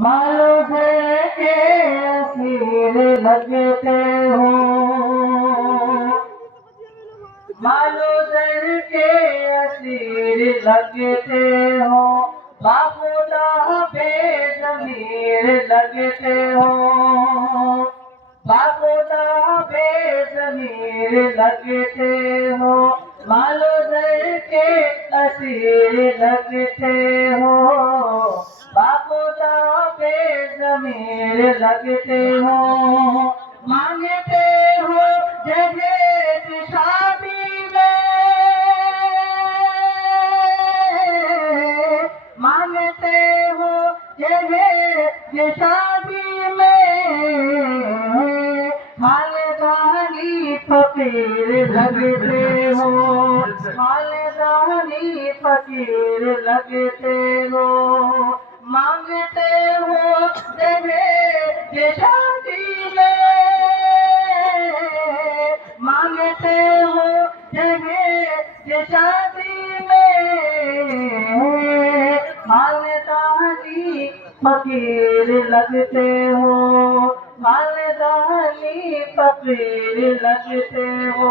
मालो भर के असीर लगते हो, मालो दर के असीर लगते हो, बाबूदा बेज़मीर लगते हो, बाबूदा बेज़मीर लगते हो, मालो दर के असीर लगते हो, बाबूदा बेज़मीर लगते हो। मांगते हो जहेज शादी में, मांगते हो जहेज शादी में, मालदानी फकीर लगते हो, मालदानी फकीर लगते हो। मांगते हो दहेज शादी में, मांगते हो दहेज शादी में, मालदानी फकीर लगते हो, मालदानी फकीर लगते हो।